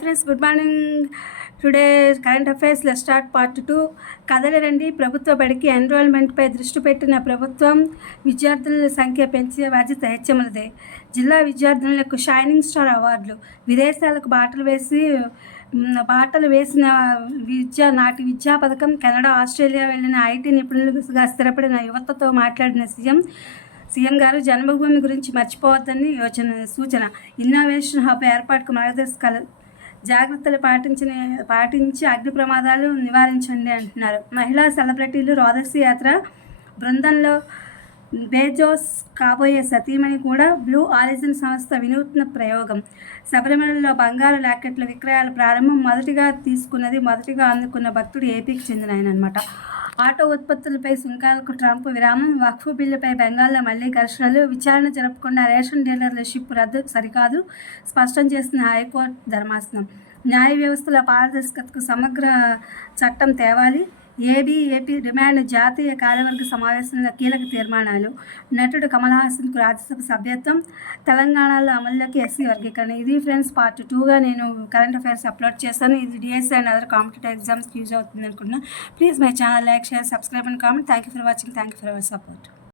Friends, good morning. Today current affairs. Let's start part 2. కదలరండి, ప్రభుత్వ బడికి ఎన్రోల్మెంట్పై దృష్టి పెట్టిన ప్రభుత్వం విద్యార్థుల సంఖ్య పెంచే బాధ్యత హెచ్ఎంలదే. జిల్లా విద్యార్థులకు షైనింగ్ స్టార్ అవార్డులు. విదేశాలకు బాటలు వేసిన నాటి విద్యా పథకం. కెనడా, ఆస్ట్రేలియా వెళ్లిన ఐటీ నిపుణులుగా స్థిరపడిన యువతతో మాట్లాడిన సీఎం గారు జన్మభూమి గురించి మర్చిపోవద్దని సూచన. ఇన్నోవేషన్ హబ్ ఏర్పాటుకు మార్గదర్శకాలు. జాగ్రత్తలు పాటించి అగ్ని ప్రమాదాలు నివారించండి అంటున్నారు. మహిళా సెలబ్రిటీలు రోదసి యాత్ర బృందంలో బేజోస్ కాబోయే సతీమణి కూడా. బ్లూ ఆరిజిన్ సంస్థ వినూత్న ప్రయోగం. శబరిమలలో బంగారు లాకెట్ల విక్రయాల ప్రారంభం. మొదటిగా అందుకున్న భక్తుడు ఏపీకి చెందిన ఆయన అనమాట. ఆటో ఉత్పత్తులపై సుంకాలకు ట్రంప్ విరామం. వక్ఫ్ బిల్లుపై బెంగాల్లో మళ్లీ ఘర్షణలు. విచారణ జరపకుండా రేషన్ డీలర్షిప్ రద్దు సరికాదు స్పష్టం చేసిన హైకోర్టు ధర్మాసనం. న్యాయ వ్యవస్థలో పారదర్శకతకు సమగ్ర చట్టం తేవాలి. AP demand. జాతీయ కార్యవర్గ సమావేశంలో కీలక తీర్మానాలు. నటుడు కమల్ హాసన్కు రాజ్యసభ సభ్యత్వం. తెలంగాణలో అమల్లోకి ఎస్సీ వర్గీకరణ. ఇది ఫ్రెండ్స్ పార్ట్ 2గా నేను కరెంట్ అఫైర్స్ అప్లోడ్ చేశాను. ఇది డిఎస్సీ అండ్ అదర్ కాంపిటేటివ్ ఎగ్జామ్స్కి యూజ్ అవుతుంది అనుకుంటున్నాను. Please my channel like, share, subscribe and comment. Thank you for watching. Thank you for your support.